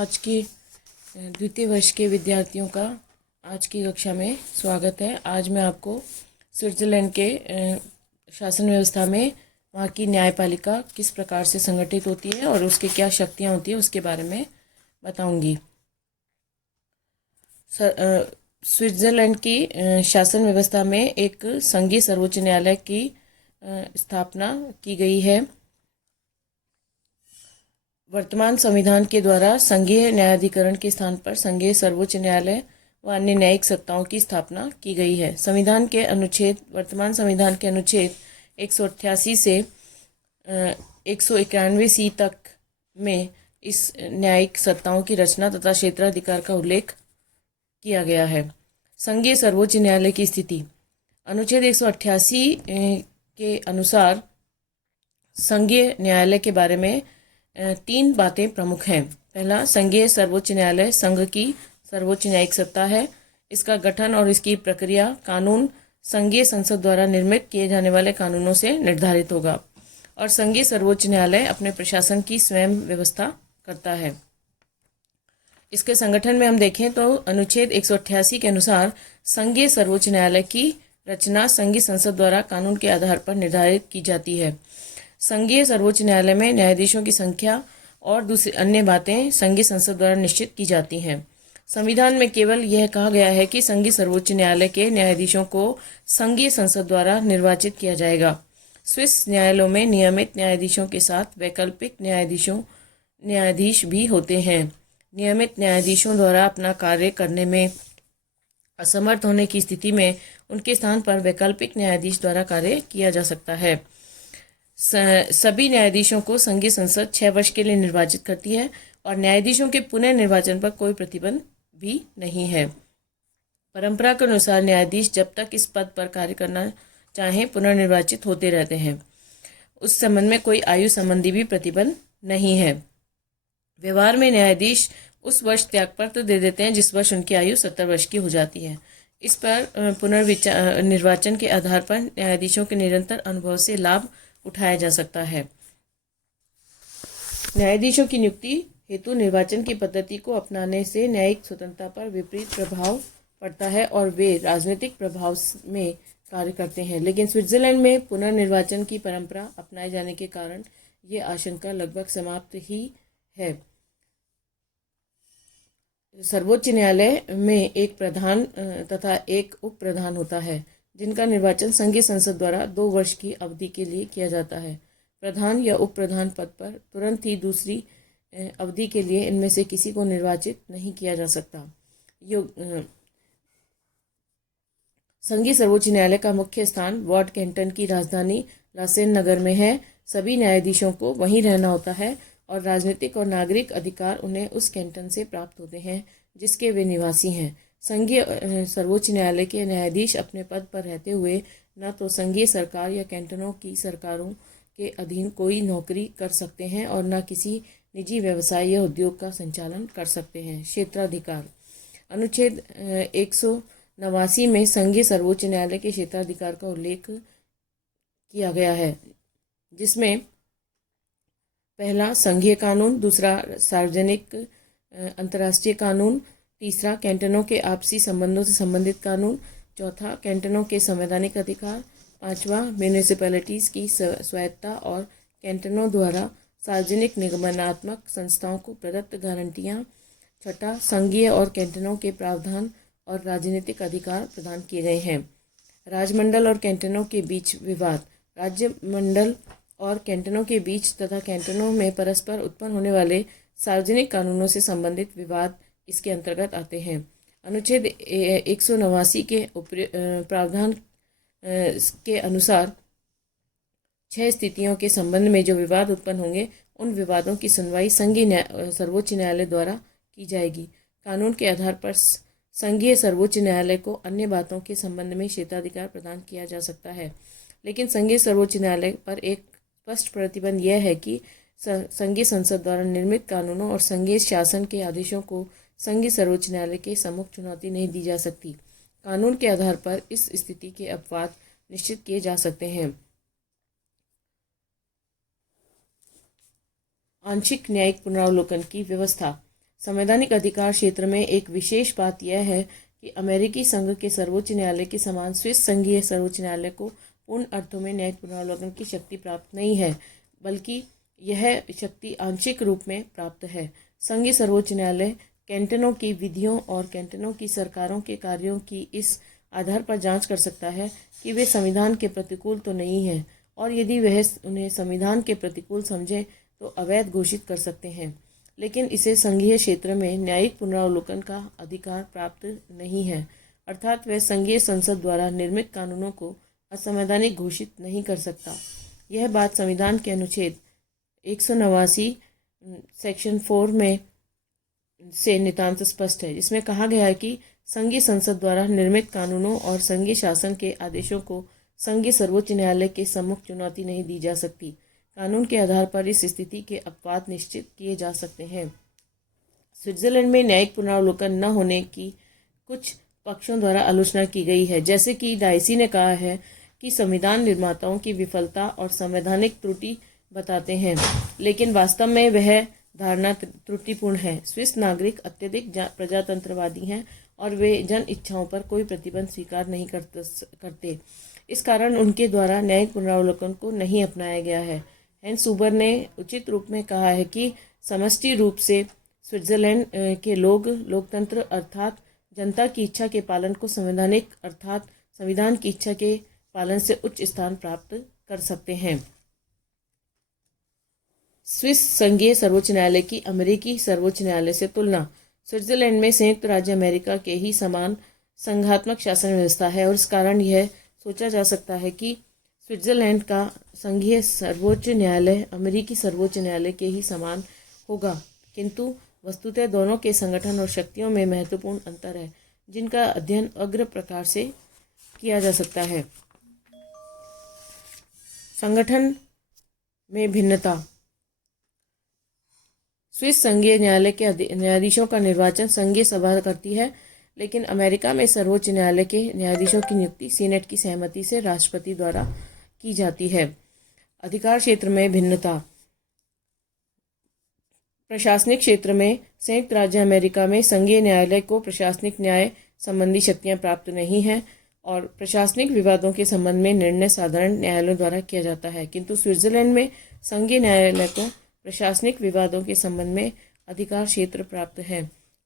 आज की द्वितीय वर्ष के विद्यार्थियों का आज की कक्षा में स्वागत है। आज मैं आपको स्विट्ज़रलैंड के शासन व्यवस्था में वहाँ की न्यायपालिका किस प्रकार से संगठित होती है और उसके क्या शक्तियाँ होती है उसके बारे में बताऊंगी। स्विट्ज़रलैंड की शासन व्यवस्था में एक संघीय सर्वोच्च न्यायालय की स्थापना की गई है। वर्तमान संविधान के द्वारा संघीय न्यायाधिकरण के स्थान पर संघीय सर्वोच्च न्यायालय व अन्य न्यायिक सत्ताओं की स्थापना की गई है। वर्तमान संविधान के अनुच्छेद 188 से 191 सी तक में इस न्यायिक सत्ताओं की रचना तथा क्षेत्राधिकार का उल्लेख किया गया है। संघीय सर्वोच्च न्यायालय की स्थिति अनुच्छेद 188 के अनुसार संघीय न्यायालय के बारे में तीन बातें प्रमुख हैं। पहला, संघीय सर्वोच्च न्यायालय संघ की सर्वोच्च न्यायिक सत्ता है। इसका गठन और इसकी प्रक्रिया कानून संघीय संसद द्वारा निर्मित किए जाने वाले कानूनों से निर्धारित होगा और संघीय सर्वोच्च न्यायालय अपने प्रशासन की स्वयं व्यवस्था करता है। इसके संगठन में हम देखें तो अनुच्छेद 188 के अनुसार संघीय सर्वोच्च न्यायालय की रचना संघीय संसद द्वारा कानून के आधार पर निर्धारित की जाती है। संघीय सर्वोच्च न्यायालय में न्यायाधीशों की संख्या और दूसरी अन्य बातें संघीय संसद द्वारा निश्चित की जाती हैं। संविधान में केवल यह कहा गया है कि संघीय सर्वोच्च न्यायालय के न्यायाधीशों को संघीय संसद द्वारा निर्वाचित किया जाएगा। स्विस न्यायालयों में नियमित न्यायाधीशों के साथ वैकल्पिक न्यायाधीश भी होते हैं। नियमित न्यायाधीशों द्वारा अपना कार्य करने में असमर्थ होने की स्थिति में उनके स्थान पर वैकल्पिक न्यायाधीश द्वारा कार्य किया जा सकता है। सभी न्यायाधीशों को संघीय संसद 6 वर्ष के लिए निर्वाचित करती है और न्यायाधीशों के पुनः निर्वाचन पर कोई प्रतिबंध भी नहीं है। परंपरा के अनुसार न्यायाधीश जब तक इस पद पर कार्य करना चाहें पुनर्निर्वाचित होते रहते हैं। उस संबंध में कोई आयु संबंधी भी प्रतिबंध नहीं है। व्यवहार में न्यायाधीश उस वर्ष त्यागपत्र दे देते हैं जिस वर्ष उनकी आयु 70 वर्ष की हो जाती है। इस पर पुनर्निर्वाचन के आधार पर न्यायाधीशों के निरंतर अनुभव से लाभ उठाया जा सकता है। न्यायाधीशों की नियुक्ति हेतु निर्वाचन की पद्धति को अपनाने से न्यायिक स्वतंत्रता पर विपरीत प्रभाव पड़ता है और वे राजनीतिक प्रभाव में कार्य करते हैं। लेकिन स्विट्जरलैंड में पुनर्निर्वाचन की परंपरा अपनाए जाने के कारण ये आशंका लगभग समाप्त ही है। सर्वोच्च न्यायालय में एक प्रधान तथा एक उप प्रधान होता है जिनका निर्वाचन संघीय संसद द्वारा 2 वर्ष की अवधि के लिए किया जाता है। प्रधान या उप प्रधान पद पर तुरंत ही दूसरी अवधि के लिए इनमें से किसी को निर्वाचित नहीं किया जा सकता। संघीय सर्वोच्च न्यायालय का मुख्य स्थान वार्ड कैंटन की राजधानी लासेन नगर में है। सभी न्यायाधीशों को वहीं रहना होता है और राजनीतिक और नागरिक अधिकार उन्हें उस कैंटन से प्राप्त होते हैं जिसके वे निवासी हैं। संघीय सर्वोच्च न्यायालय के न्यायाधीश अपने पद पर रहते हुए न तो संघीय सरकार या कैंटनों की सरकारों के अधीन कोई नौकरी कर सकते हैं और न किसी निजी व्यवसाय या उद्योग का संचालन कर सकते हैं। क्षेत्राधिकार अनुच्छेद 189 में संघीय सर्वोच्च न्यायालय के क्षेत्राधिकार का उल्लेख किया गया है, जिसमें पहला संघीय कानून, दूसरा सार्वजनिक अंतर्राष्ट्रीय कानून, तीसरा कैंटनों के आपसी संबंधों से संबंधित कानून, चौथा कैंटनों के संवैधानिक अधिकार, पांचवा म्यूनिसिपैलिटीज की स्वायत्तता और कैंटनों द्वारा सार्वजनिक निगमनात्मक संस्थाओं को प्रदत्त गारंटियां, छठा संघीय और कैंटनों के प्रावधान और राजनीतिक अधिकार प्रदान किए गए हैं। राजमंडल और कैंटनों के बीच विवाद राज्यमंडल और कैंटनों के बीच तथा कैंटनों में परस्पर उत्पन्न होने वाले सार्वजनिक कानूनों से संबंधित विवाद इसके अंतर्गत आते हैं। अनुच्छेद 189 के प्रावधान के अनुसार 6 स्थितियों के संबंध में जो विवाद उत्पन्न होंगे उन विवादों की सुनवाई संघीय सर्वोच्च न्यायालय द्वारा की जाएगी। कानून के आधार पर संघीय सर्वोच्च न्यायालय को अन्य बातों के संबंध में क्षेत्राधिकार प्रदान किया जा सकता है, लेकिन संघीय सर्वोच्च न्यायालय पर एक स्पष्ट प्रतिबंध यह है कि संघीय संसद द्वारा निर्मित कानूनों और संघीय शासन के आदेशों को संघीय सर्वोच्च न्यायालय के सम्मुख चुनौती नहीं दी जा सकती। कानून के आधार पर इस स्थिति के अपवाद निश्चित किए जा सकते हैं। आंशिक न्यायिक पुनरावलोकन की व्यवस्था संवैधानिक अधिकार क्षेत्र में एक विशेष बात यह है कि अमेरिकी संघ के सर्वोच्च न्यायालय के समान स्विस संघीय सर्वोच्च न्यायालय को पूर्ण अर्थों में न्यायिक पुनरावलोकन की शक्ति प्राप्त नहीं है, बल्कि यह शक्ति आंशिक रूप में प्राप्त है। संघीय सर्वोच्च न्यायालय कैंटनों की विधियों और कैंटनों की सरकारों के कार्यों की इस आधार पर जांच कर सकता है कि वे संविधान के प्रतिकूल तो नहीं हैं, और यदि वह उन्हें संविधान के प्रतिकूल समझे तो अवैध घोषित कर सकते हैं। लेकिन इसे संघीय क्षेत्र में न्यायिक पुनरावलोकन का अधिकार प्राप्त नहीं है, अर्थात वह संघीय संसद द्वारा निर्मित कानूनों को असंवैधानिक घोषित नहीं कर सकता। यह बात संविधान के अनुच्छेद 189 सेक्शन 4 में से नितांत स्पष्ट है, जिसमें कहा गया है कि संघीय संसद द्वारा निर्मित कानूनों और संघीय शासन के आदेशों को संघीय सर्वोच्च न्यायालय के सम्मुख चुनौती नहीं दी जा सकती। कानून के आधार पर इस स्थिति के अपवाद निश्चित किए जा सकते हैं। स्विट्जरलैंड में न्यायिक पुनरावलोकन न होने की कुछ पक्षों द्वारा आलोचना की गई है, जैसे कि डाइसी ने कहा है कि संविधान निर्माताओं की विफलता और संवैधानिक त्रुटि बताते हैं, लेकिन वास्तव में वह धारणा त्रुटिपूर्ण है। स्विस नागरिक अत्यधिक प्रजातंत्रवादी हैं और वे जन इच्छाओं पर कोई प्रतिबंध स्वीकार नहीं करते। इस कारण उनके द्वारा न्यायिक पुनरावलोकन को नहीं अपनाया गया है। हैंस हुबर ने उचित रूप में कहा है कि समष्टि रूप से स्विट्जरलैंड के लोग लोकतंत्र अर्थात जनता की इच्छा के पालन को संवैधानिक अर्थात संविधान की इच्छा के पालन से उच्च स्थान प्राप्त कर सकते हैं। स्विस संघीय सर्वोच्च न्यायालय की अमेरिकी सर्वोच्च न्यायालय से तुलना। स्विट्जरलैंड में संयुक्त राज्य अमेरिका के ही समान संघात्मक शासन व्यवस्था है, और इस कारण यह सोचा जा सकता है कि स्विट्जरलैंड का संघीय सर्वोच्च न्यायालय अमेरिकी सर्वोच्च न्यायालय के ही समान होगा, किंतु वस्तुतः दोनों के संगठन और शक्तियों में महत्वपूर्ण अंतर है, जिनका अध्ययन अग्र प्रकार से किया जा सकता है। संगठन में भिन्नता। स्विस संघीय न्यायालय के न्यायाधीशों का निर्वाचन संघीय सभा करती है, लेकिन अमेरिका में सर्वोच्च न्यायालय के न्यायाधीशों की नियुक्ति सीनेट की सहमति से राष्ट्रपति द्वारा की जाती है। अधिकार क्षेत्र में भिन्नता। प्रशासनिक क्षेत्र में संयुक्त राज्य अमेरिका में संघीय न्यायालय को प्रशासनिक न्याय संबंधी शक्तियां प्राप्त नहीं हैं, और प्रशासनिक विवादों के संबंध में निर्णय साधारण न्यायालयों द्वारा किया जाता है, किंतु स्विट्जरलैंड में संघीय न्यायालय को प्रशासनिक विवादों के संबंध में अधिकार क्षेत्र प्राप्त है।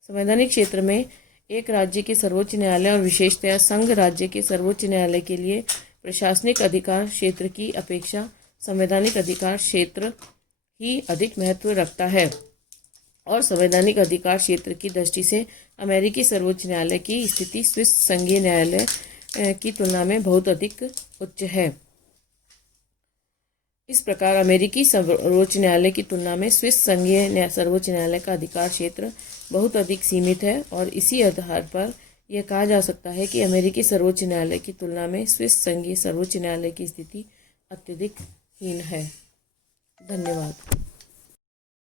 संवैधानिक क्षेत्र में एक राज्य के सर्वोच्च न्यायालय और विशेषतया संघ राज्य के सर्वोच्च न्यायालय के लिए प्रशासनिक अधिकार क्षेत्र की अपेक्षा संवैधानिक अधिकार क्षेत्र ही अधिक महत्व रखता है, और संवैधानिक अधिकार क्षेत्र की दृष्टि से अमेरिकी सर्वोच्च न्यायालय की स्थिति स्विस संघीय न्यायालय की तुलना में बहुत अधिक उच्च है। इस प्रकार अमेरिकी सर्वोच्च न्यायालय की तुलना में स्विस संघीय सर्वोच्च न्यायालय का अधिकार क्षेत्र बहुत अधिक सीमित है, और इसी आधार पर यह कहा जा सकता है कि अमेरिकी सर्वोच्च न्यायालय की तुलना में स्विस संघीय सर्वोच्च न्यायालय की स्थिति अत्यधिक हीन है। धन्यवाद।